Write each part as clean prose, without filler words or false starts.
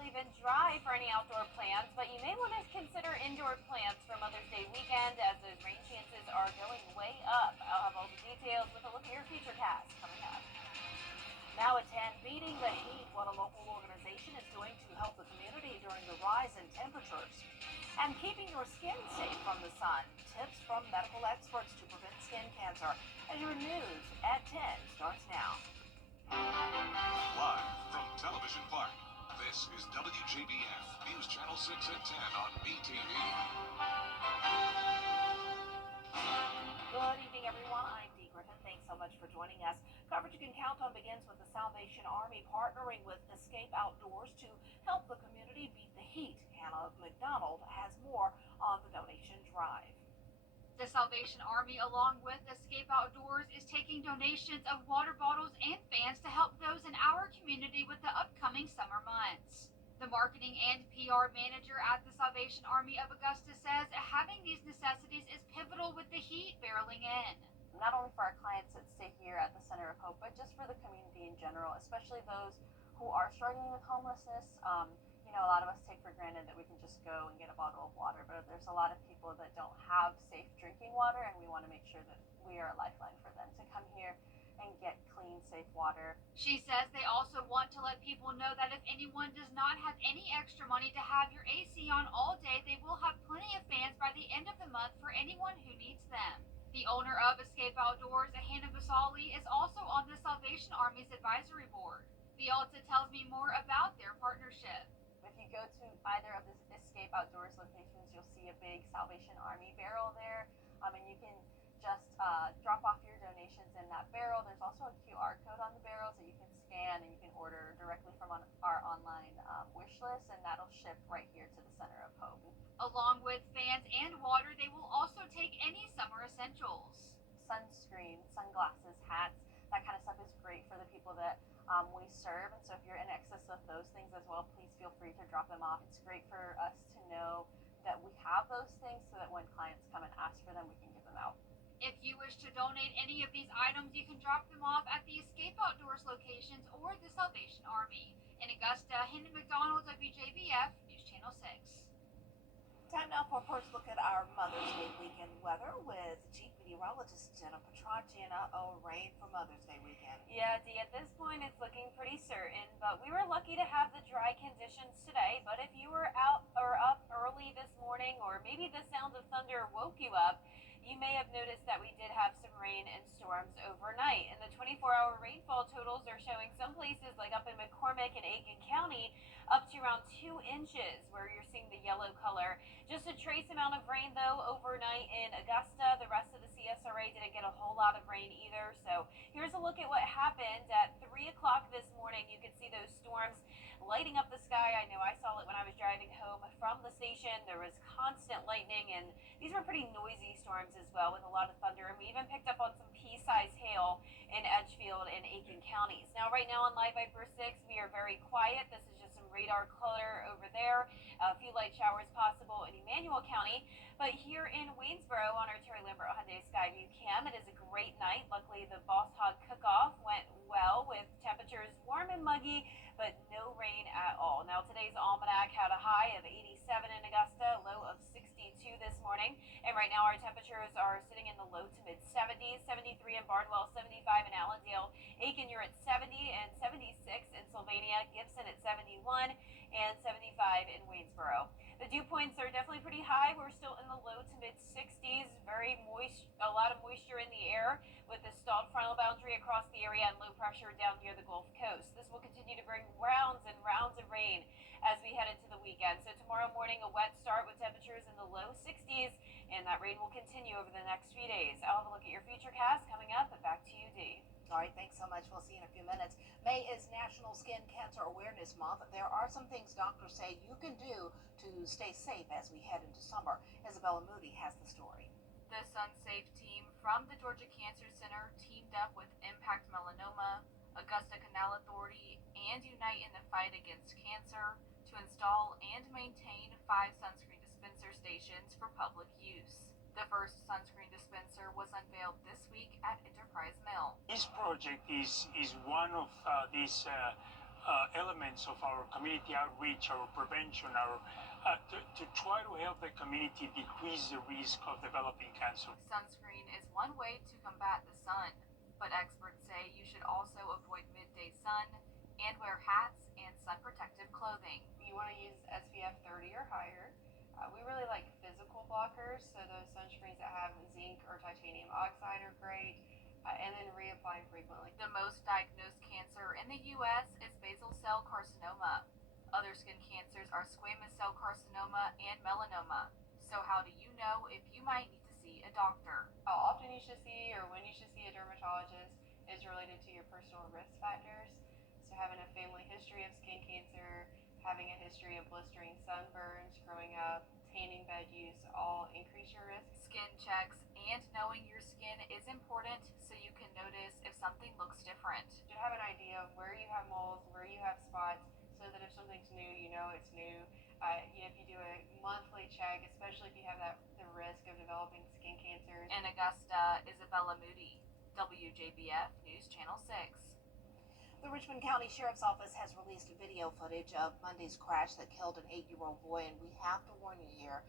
actually been dry for any outdoor plans, but you may want to consider indoor plans for Mother's Day weekend as those rain chances are going way up. I'll have all the details with a look at your future cast coming up. Now at 10, beating the heat, what a local organization is doing to help the community during the rise in temperatures. And keeping your skin safe from the sun, tips from medical experts to prevent skin cancer. And your news at 10 starts now. Live from Television Park, this is WJBF News Channel 6 at 10 on BTV. Good evening, everyone. I'm Dee Griffin. Thanks so much for joining us. Coverage you can count on begins with the Salvation Army partnering with Escape Outdoors to help the community beat the heat. Hannah McDonald has more on the donation drive. The Salvation Army, along with Escape Outdoors, is taking donations of water bottles and fans to help those in our community with the upcoming summer months. The marketing and PR manager at the Salvation Army of Augusta says having these necessities is pivotal with the heat barreling in. Not only for our clients that stay here at the Center of Hope, but just for the community in general, especially those who are struggling with homelessness. A lot of us take for granted that we can just go and get a bottle of water, but there's a lot of people that don't have safe drinking water, and we want to make sure that we are a lifeline for them to come here and get clean, safe water. She says they also want to let people know that if anyone does not have any extra money to have your AC on all day, they will have plenty of fans by the end of the month for anyone who needs them. The owner of Escape Outdoors, Hannah Basali, is also on the Salvation Army's advisory board. Vialta tells me more about their partnership. If you go to either of the Escape Outdoors locations, you'll see a big Salvation Army barrel there, and you can just drop off your donations in that barrel. There's also a QR code on the barrels that you can scan, and you can order directly from our online wish list, and that'll ship right here to the Center of Hope. Along with fans and water, they will also take any summer essentials. Sunscreen, sunglasses, hats, that kind of stuff is great for the people that we serve. And so if you're in excess of those things as well, please feel free to drop them off. It's great for us to know that we have those things so that when clients come and ask for them, we can give them out. If you wish to donate any of these items, you can drop them off at the Escape Outdoors locations or the Salvation Army. In Augusta, Hannah McDonald, WJBF, News Channel 6. Time now for a first look at our Mother's Day weekend weather with Chief Meteorologist Jenna Petrarch. Jenna, rain for Mother's Day weekend. Yeah, Dee, at this point it's looking pretty certain, but we were lucky to have the dry conditions today. But if you were out or up early this morning, or maybe the sound of thunder woke you up, you may have noticed that we did have some rain and storms overnight. And the 24-hour rainfall totals are showing some places, like up in McCormick and Aiken County, up to around 2 inches, where you're seeing the yellow color. Just a trace amount of rain, though, overnight in Augusta. The rest of the CSRA didn't get a whole lot of rain either. So here's a look at what happened at 3 o'clock this morning. You could see those storms lighting up the sky. I know I saw it when I was driving home from the station. There was constant lightning, and these were pretty noisy storms as well, with a lot of thunder. And we even picked up on some pea-sized hail in Edgefield and Aiken counties. Now, right now on Live Viper 6, we are very quiet. This is just some radar clutter over there. A few light showers possible in Emmanuel County. But here in Waynesboro on our Terry Lambert Hyundai Skyview cam, it is a great night. Luckily, the Boss Hog cook-off went well with temperatures warm and muggy, but no rain at all. Now, today's almanac had a high of 87 in Augusta, low of 62 this morning. And right now our temperatures are sitting in the low to mid 70s, 73 in Barnwell, 75 in Allendale. Aiken, you're at 70 and 76 in Sylvania. Gibson at 71 and 75 in Waynesboro. The dew points are definitely pretty high. We're still in the low to mid 60s, very moist, a lot of moisture in the air with the stalled frontal boundary across the area and low pressure down near the Gulf Coast. This will continue to bring rounds and rounds of rain as we head into the weekend. So tomorrow morning, a wet start with temperatures in the low 60s, and that rain will continue over the next few days. I'll have a look at your future cast coming up, but back to you, Dee. All right, thanks so much. We'll see you in a few minutes. May is National Skin Cancer Awareness Month. There are some things doctors say you can do to stay safe as we head into summer. Isabella Moody has the story. The SunSafe team from the Georgia Cancer Center teamed up with Impact Melanoma, Augusta Canal Authority, and Unite in the Fight Against Cancer to install and maintain 5 sunscreen dispenser stations for public use. The first sunscreen dispenser was unveiled this week at Enterprise Mill. This project is one of these elements of our community outreach, our prevention, to try to help the community decrease the risk of developing cancer. Sunscreen is one way to combat the sun, but experts say you should also avoid midday sun and wear hats and sun protective clothing. You want to use SPF 30 or higher. We really like physical blockers, so those sunscreens that have zinc or titanium oxide are great, and then reapplying frequently. The most diagnosed cancer in the U.S. is basal cell carcinoma. Other skin cancers are squamous cell carcinoma and melanoma. So how do you know if you might need to see a doctor? How often you should see or when you should see a dermatologist is related to your personal risk factors. So having a family history of skin cancer, having a history of blistering sunburns growing up, tanning bed use all increase your risk. Skin checks and knowing your skin is important so you can notice if something looks different. You should have an idea of where you have moles, where you have spots, so that if something's new, you know it's new. If you do a monthly check, especially if you have the risk of developing skin cancers. In Augusta, Isabella Moody, WJBF News Channel 6. The Richmond County Sheriff's Office has released video footage of Monday's crash that killed an 8-year-old boy, and we have to warn you here,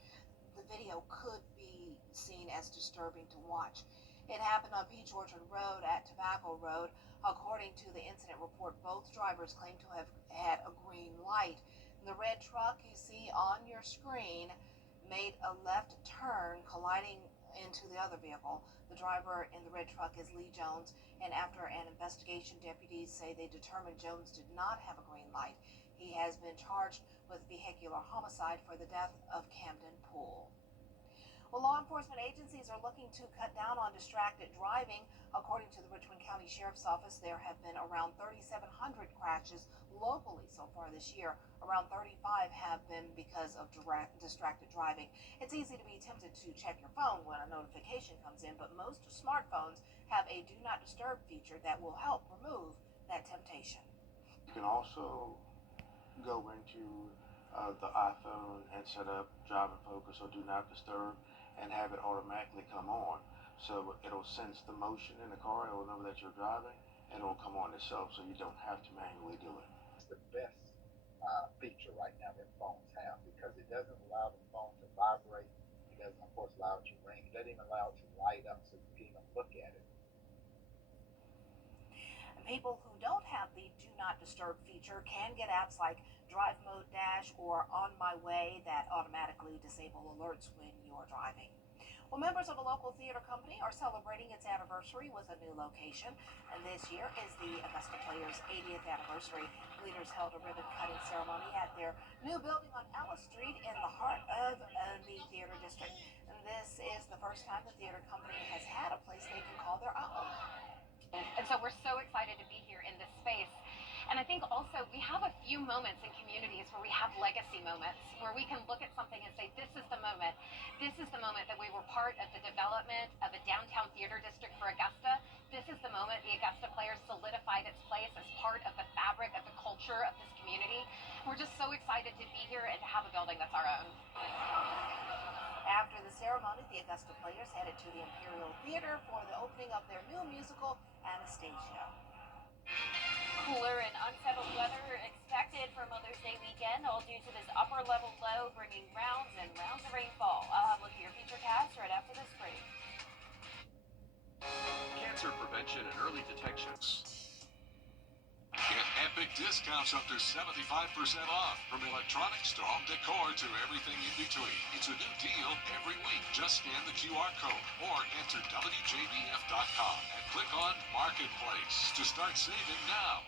the video could be seen as disturbing to watch. It happened on Peach Orchard Road at Tobacco Road. According to the incident report, both drivers claim to have had a green light. The red truck you see on your screen made a left turn, colliding into the other vehicle. The driver in the red truck is Lee Jones, and after an investigation, deputies say they determined Jones did not have a green light. He has been charged with vehicular homicide for the death of Camden Poole. Well, law enforcement agencies are looking to cut down on distracted driving. According to the Richmond County Sheriff's Office, there have been around 3,700 crashes locally so far this year. Around 35 have been because of distracted driving. It's easy to be tempted to check your phone when a notification comes in, but most smartphones have a Do Not Disturb feature that will help remove that temptation. You can also go into the iPhone and set up drive and focus or Do Not Disturb and have it automatically come on. So it'll sense the motion in the car, it'll know that you're driving, and it'll come on itself so you don't have to manually do it. It's the best feature right now that phones have, because it doesn't allow the phone to vibrate. It doesn't, of course, allow it to ring. It doesn't even allow it to light up so you can even look at it. And people who don't have the Do Not Disturb feature can get apps like Drive Mode Dash or On My Way that automatically disable alerts when you're driving. Well, members of a local theater company are celebrating its anniversary with a new location, and this year is the Augusta Players' 80th anniversary. Leaders held a ribbon-cutting ceremony at their new building on Ellis Street in the heart of the theater district. And this is the first time the theater company has had a place they can call their own. And so we're so excited to be here in this space. And I think also we have a few moments in communities where we have legacy moments, where we can look at something and say, this is the moment. This is the moment that we were part of the development of a downtown theater district for Augusta. This is the moment the Augusta Players solidified its place as part of the fabric of the culture of this community. We're just so excited to be here and to have a building that's our own. After the ceremony, the Augusta Players headed to the Imperial Theater for the opening of their new musical, Anastasia. Cooler and unsettled weather expected for Mother's Day weekend, all due to this upper level low bringing rounds and rounds of rainfall. I'll have a look at your futurecast right after this break. Cancer prevention and early detection. Get epic discounts up to 75% off, from electronics to home decor to everything in between. It's a new deal every week. Just scan the QR code or enter WJBF.com and click on Marketplace to start saving now.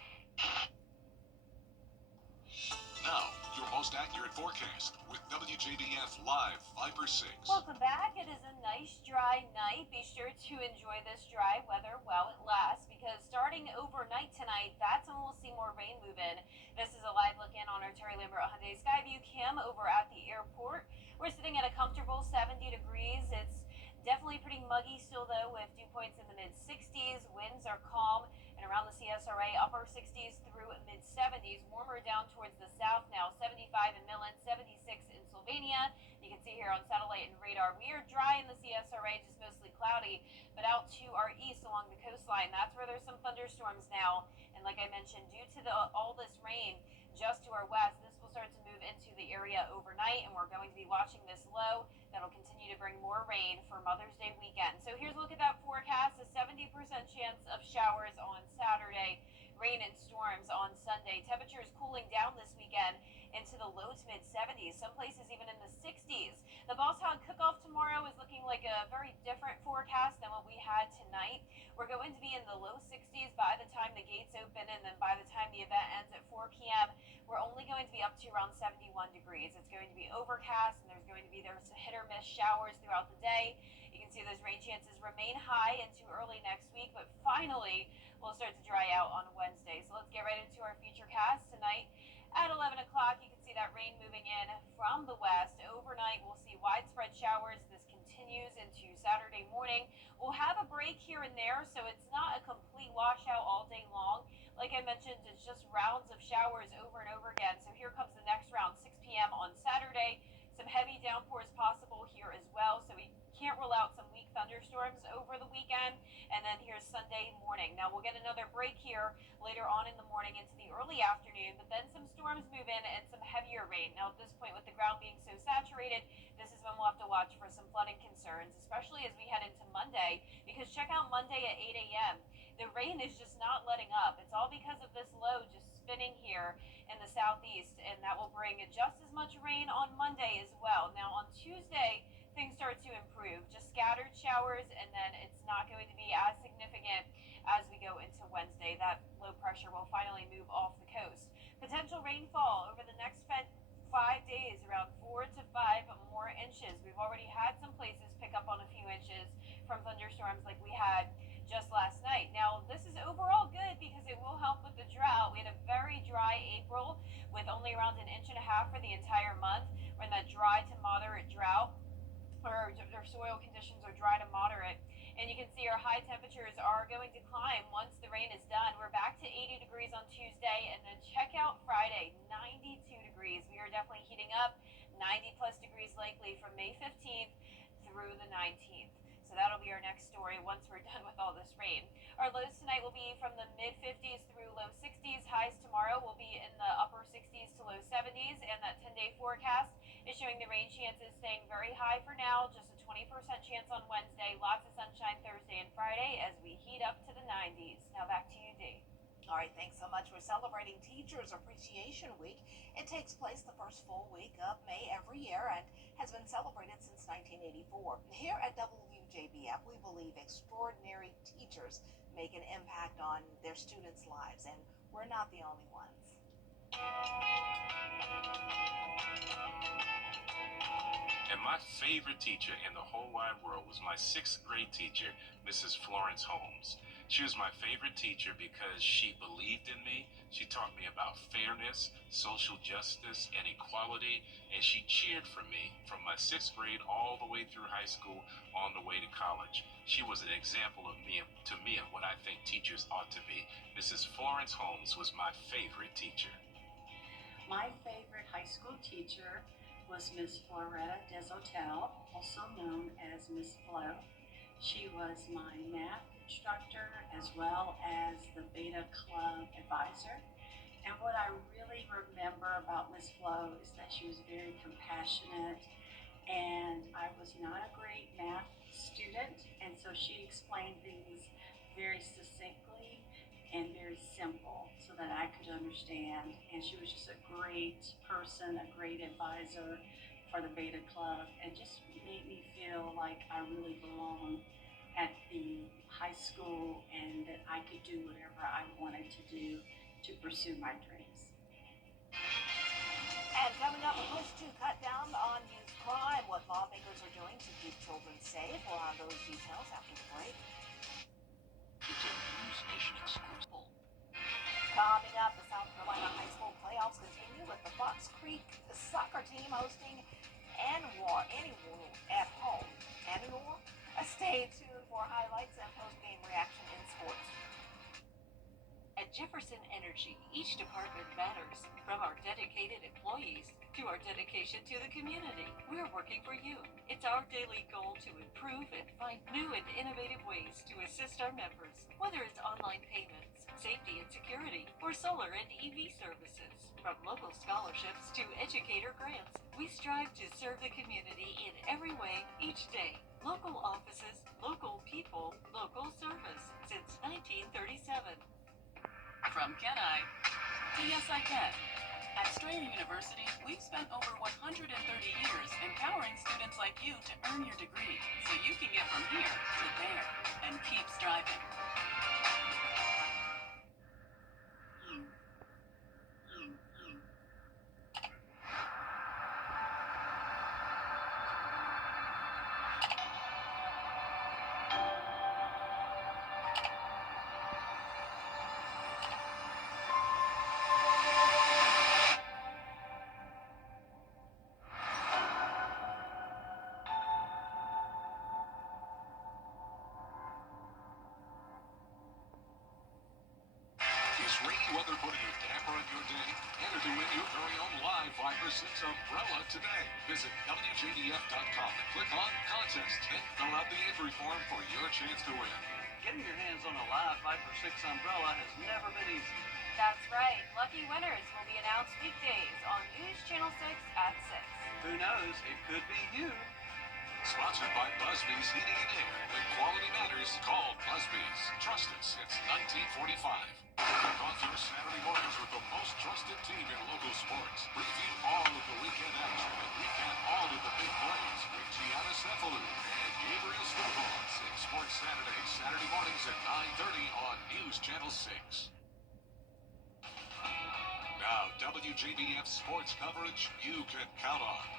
Now, your most accurate forecast with WJBF Live Viper 6. Welcome back. It is a nice dry night. Be sure to enjoy this dry weather while it lasts, because starting overnight tonight, that's when we'll see more rain move in. This is a live look in on our Terry Lambert Hyundai Skyview cam over at the airport. We're sitting at a comfortable 70 degrees. It's definitely pretty muggy still though, with dew points in the mid 60s. Winds are calm and around the CSRA, upper 60s through mid 70s. Warmer down towards the south now, 75 in Millen, 76 in Sylvania. You can see here on satellite and radar, we are dry in the CSRA, just mostly cloudy. but out to our east along the coastline, that's where there's some thunderstorms now. And like I mentioned, due to all this rain just to our west, this will start to move into the area overnight, and we're going to be watching this low that'll continue to bring more rain for Mother's Day weekend. So here's a look at that forecast: a 70% chance of showers on Saturday, rain and storms on Sunday. Temperatures cooling down this weekend into the low to mid 70s, some places even in the 60s. The Boss Hog Cook-Off tomorrow is looking like a very different forecast than what we had tonight. We're going to be in the low 60s by the time the gates open, and then by the time the event ends at 4 p.m., we're only going to be up to around 71 degrees. It's going to be overcast, and there's going to be some hit or miss showers throughout the day. You can see those rain chances remain high into early next week, but finally will start to dry out on Wednesday. So let's get right into our feature cast tonight. At 11 o'clock, you can see that rain moving in from the west. Overnight, we'll see widespread showers. This continues into Saturday morning. We'll have a break here and there, so it's not a complete washout all day long. Like I mentioned, it's just rounds of showers over and over again. So here comes the next round, 6 p.m. on Saturday. Some heavy downpours possible here as well, so we can't rule out some weak thunderstorms over the weekend. And then here's Sunday morning. Now we'll get another break here later on in the morning into the early afternoon, but then some storms move in and some heavier rain. Now at this point, with the ground being so saturated, this is when we'll have to watch for some flooding concerns, especially as we head into Monday, because check out Monday at 8 a.m. The rain is just not letting up. It's all because of this low just spinning here in the southeast, and that will bring just as much rain on Monday as well. Now on Tuesday, things start to improve, just scattered showers, and then it's not going to be as significant as we go into Wednesday. That low pressure will finally move off the coast. Potential rainfall over the next 5 days, around 4 to 5 more inches. We've already had some places pick up on a few inches from thunderstorms like we had just last night. Now, this is overall good because it will help with the drought. We had a very dry April with only around 1.5 inches for the entire month. We're in that dry to moderate drought, or soil conditions are dry to moderate. And you can see our high temperatures are going to climb once the rain is done. We're back to 80 degrees on Tuesday, and then check out Friday, 92 degrees. We are definitely heating up, 90 plus degrees likely from May 15th through the 19th. So that'll be our next story once we're done with all this rain. Our lows tonight will be from the mid 50s through low 60s. Highs tomorrow will be in the upper 60s to low 70s, and that 10-day forecast is showing the rain chances staying very high for now, just a 20% chance on Wednesday, lots of sunshine Thursday and Friday as we heat up to the 90s. Now back to you, Dee. All right, thanks so much. We're celebrating Teachers Appreciation Week. It takes place the first full week of May every year and has been celebrated since 1984. Here at WJBF, we believe extraordinary teachers make an impact on their students' lives, and we're not the only ones. And my favorite teacher in the whole wide world was my 6th grade teacher, Mrs. Florence Holmes. She was my favorite teacher because she believed in me. She taught me about fairness, social justice, and equality, and she cheered for me from my 6th grade all the way through high school on the way to college. She was an example of to me of what I think teachers ought to be. Mrs. Florence Holmes was my favorite teacher. My favorite high school teacher was Miss Floretta Deshotel, also known as Miss Flo. She was my math instructor as well as the Beta Club advisor. And what I really remember about Miss Flo is that she was very compassionate, and I was not a great math student, and so she explained things very succinctly and very simple so that I could understand. And she was just a great person, a great advisor for the Beta Club, and just made me feel like I really belonged at the high school and that I could do whatever I wanted to do to pursue my dreams. And coming up, a push to cut down on youth crime, what lawmakers are doing to keep children safe. We'll have those details after the break. It's a News Nation exclusive. Coming up, the South Carolina high school playoffs continue with the Fox Creek soccer team hosting Anwar at home. Anwar? Stay tuned for highlights and post-game reaction in sports. At At Jefferson Energy, each department matters, from our dedicated employees to our dedication to the community. We're working for you. It's our daily goal to improve and find new and innovative ways to assist our members, whether it's online payments, safety and security, or solar and EV services. From local scholarships to educator grants, we strive to serve the community in every way each day. Local offices, local people, local service since 1937. From can I to yes I can. At Strayer University, we've spent over 130 years empowering students like you to earn your degree so you can get from here to there and keep striving. Is rainy weather putting a damper on your day? Enter to win your very own live 5 for 6 umbrella today. Visit WJBF.com and click on Contest and fill out the entry form for your chance to win. Getting your hands on a live 5 for 6 umbrella has never been easier. That's right. Lucky winners will be announced weekdays on News Channel 6 at 6. Who knows? It could be you. Sponsored by Busby's Heating and Air. When quality matters, call Busby's. Trusted since 1945. Kick off your Saturday mornings with the most trusted team in local sports. Preview all of the weekend action and recap all of the big plays with Gianna Cephalou and Gabriel Stovall on 6 Sports Saturday, Saturday mornings at 9:30 on News Channel 6. Now, WJBF sports coverage you can count on.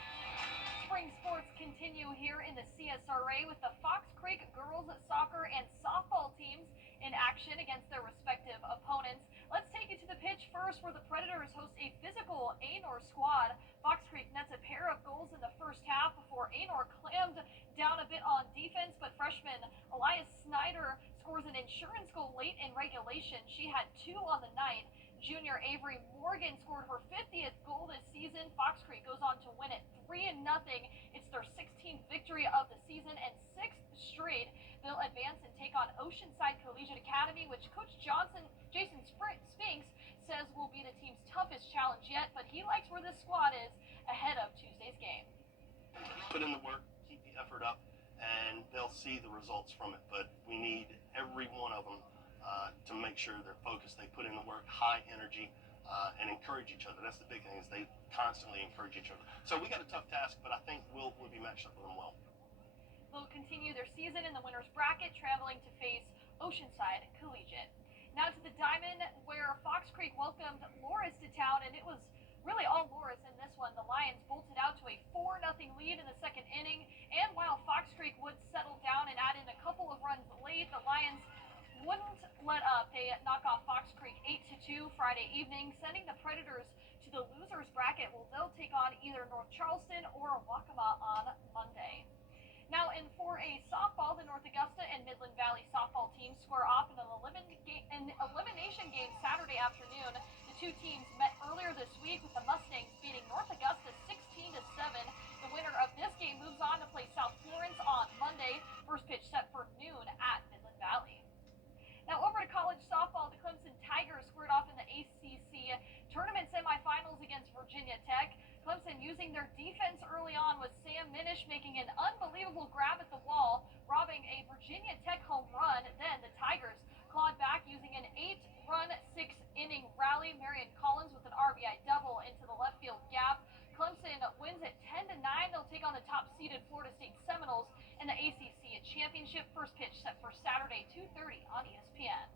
Spring sports continue here in the CSRA with the Fox Creek girls soccer and softball teams in action against their respective opponents. Let's take you to the pitch first, where the Predators host a physical Anor squad. Fox Creek nets a pair of goals in the first half before Anor clammed down a bit on defense, but freshman Elias Snyder scores an insurance goal late in regulation. She had 2 on the night. Junior Avery Morgan scored her 50th goal this season. Fox Creek goes on to win it 3-0. It's their 16th victory of the season and 6th straight. They'll advance and take on Oceanside Collegiate Academy, which Coach Jason Spinks says will be the team's toughest challenge yet, but he likes where this squad is ahead of Tuesday's game. Put in the work, keep the effort up, and they'll see the results from it. But we need every one of them to make sure they're focused. They put in the work, high energy, and encourage each other. That's the big thing, is they constantly encourage each other. So we got a tough task, but I think we'll be matched up with them well. They'll continue their season in the winner's bracket, traveling to face Oceanside Collegiate. Now to the Diamond, where Fox Creek welcomed Loris to town, and it was really all Loris in this one. The Lions bolted out to a 4-0 lead in the second inning, and while Fox Creek would settle down and add in a couple of runs late, the Lions wouldn't let up. They knock off Fox Creek 8-2 Friday evening, sending the Predators to the losers bracket, where they'll take on either North Charleston or Waccamaw on Monday. Now, in 4A softball, the North Augusta and Midland Valley softball teams square off in an elimination game Saturday afternoon. The two teams met earlier this week with the Mustangs beating North Augusta 16-7. The winner of this game moves on to play South Florence on Monday. First pitch set for noon at Midland Valley. Now over to college softball, the Clemson Tigers squared off in the ACC tournament semifinals against Virginia Tech. Clemson using their defense early on, with Sam Minish making an unbelievable grab at the wall, robbing a Virginia Tech home run. Then the Tigers clawed back using an 8-run, 6-inning rally. Marion Collins with an RBI double into the left field gap. Clemson wins it 10-9. They'll take on the top-seeded Florida State Seminoles in the ACC championship. First pitch set for Saturday, 2:30 on ESPN.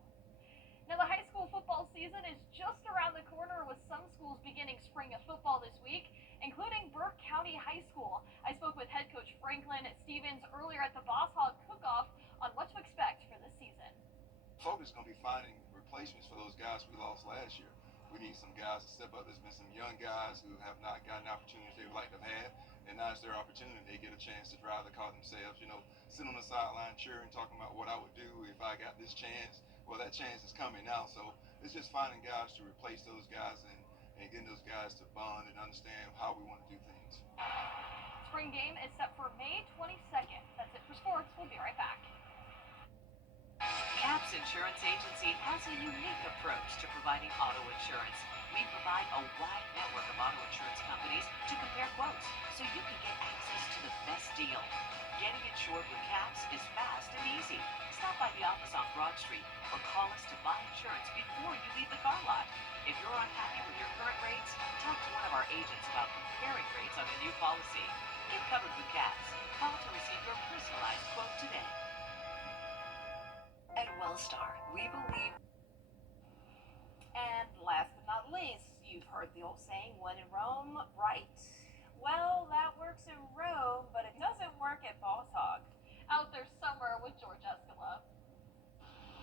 Now, the high school football season is just around the corner, with some schools beginning spring football this week, including Burke County High School. I spoke with head coach Franklin Stevens earlier at the Boss Hog Cook-Off on what to expect for this season. Focus is going to be finding replacements for those guys we lost last year. We need some guys to step up. There's been some young guys who have not gotten opportunities they would like to have had, and now it's their opportunity. They get a chance to drive the car themselves, sit on the sideline cheering, talking about what I would do if I got this chance. well, that chance is coming now. So it's just finding guys to replace those guys and getting those guys to bond and understand how we want to do things. Spring game is set for May 22nd. That's it for sports. We'll be right back. CAPS Insurance Agency has a unique approach to providing auto insurance. We provide a wide network of auto insurance companies to compare quotes so you can get access to the best deal. Getting insured with CAPS is fast and easy. Stop by the office on Broad Street or call us to buy insurance before you leave the car lot. If you're unhappy with your current rates, talk to one of our agents about comparing rates on a new policy. Get covered with CAPS. Call to receive your personalized quote today. At Wellstar, we believe. And last but not least, you've heard the old saying, when in Rome, right. Well, that works in Rome, but it doesn't work at Boss Hog. Out there somewhere with George Escala.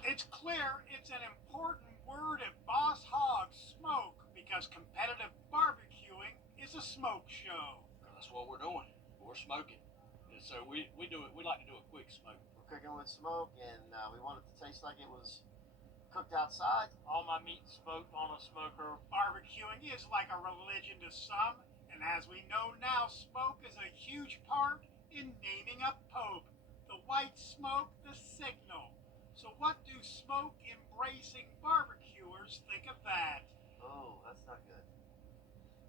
It's clear it's an important word at Boss Hog Smoke because competitive barbecuing is a smoke show. That's what we're doing. We're smoking. And so we like to do a quick smoke. We're cooking with smoke, and we want it to taste like it was cooked outside. All my meat smoked on a smoker. Barbecuing is like a religion to some, and as we know now, smoke is a huge part in naming a pope. The white smoke, the signal. So what do smoke-embracing barbecuers think of that? Oh, that's not good.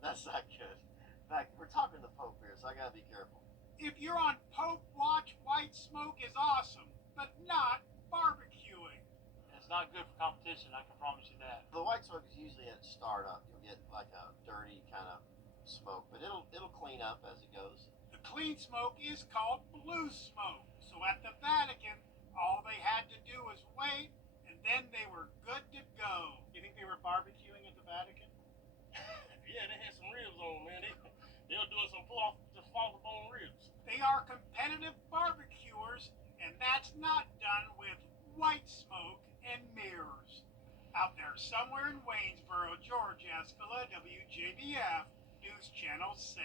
That's not good. In fact, we're talking to Pope here, so I gotta be careful. If you're on Pope watch, white smoke is awesome, but not barbecuing. It's not good for competition, I can promise you that. The white smoke is usually at startup. You'll get like a dirty kind of smoke, but it'll clean up as it goes. The clean smoke is called blue smoke. So at the Vatican, all they had to do was wait, and then they were good to go. You think they were barbecuing at the Vatican? Yeah, they had some ribs on, man. They were doing some pull-off the bone ribs. They are competitive barbecuers, and that's not done with white smoke and mirrors. Out there somewhere in Waynesboro, George Escala, WJBF, News Channel 6.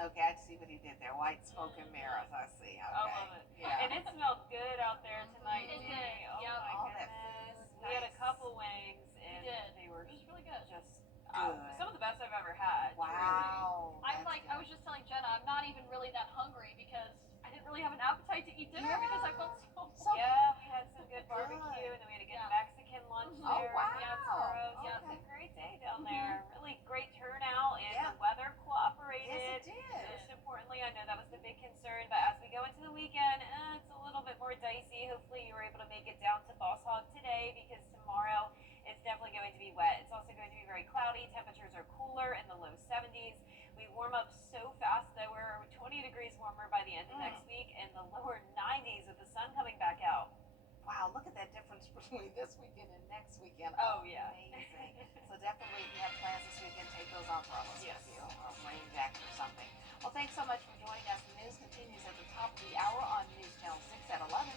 Okay, I see what he did there. White smoke and mirrors, I see. Okay. I love it. Yeah. And it smelled good out there tonight, It too. did. Oh Yep. my All that goodness. food, We had a nice. couple wings, and did. they were It was really good. just Good. some of the best I've ever had. Wow. I'm that's like, good. I was just telling Jenna, I'm not even really that hungry because I didn't really have an appetite to eat dinner because I felt so So- Yeah, we had some good barbecue, Good. and then we had a good Yeah. Mexican lunch Mhm. there. Oh, wow. Yeah, Toros. Yeah, it was Okay. a great day down there. Really great turnout, and Yeah. the weather cooperated. Yes, it did. Most importantly, I know that was the big concern, but as we go into the weekend, it's a little bit more dicey. Hopefully you were able to make it down to Boss Hog today because tomorrow it's definitely going to be wet. It's also going to be very cloudy. Temperatures are cooler in the low 70s. We warm up so fast that we're 20 degrees warmer by the end of next week and the lower 90s with the sun coming back out. Wow, look at that difference between this weekend and next weekend. Oh, yeah. Amazing. So definitely, if you have plans this weekend, take those umbrellas Yes. with you, or rain jacket or something. Well, thanks so much for joining us. The news continues at the top of the hour on News Channel 6 at 11.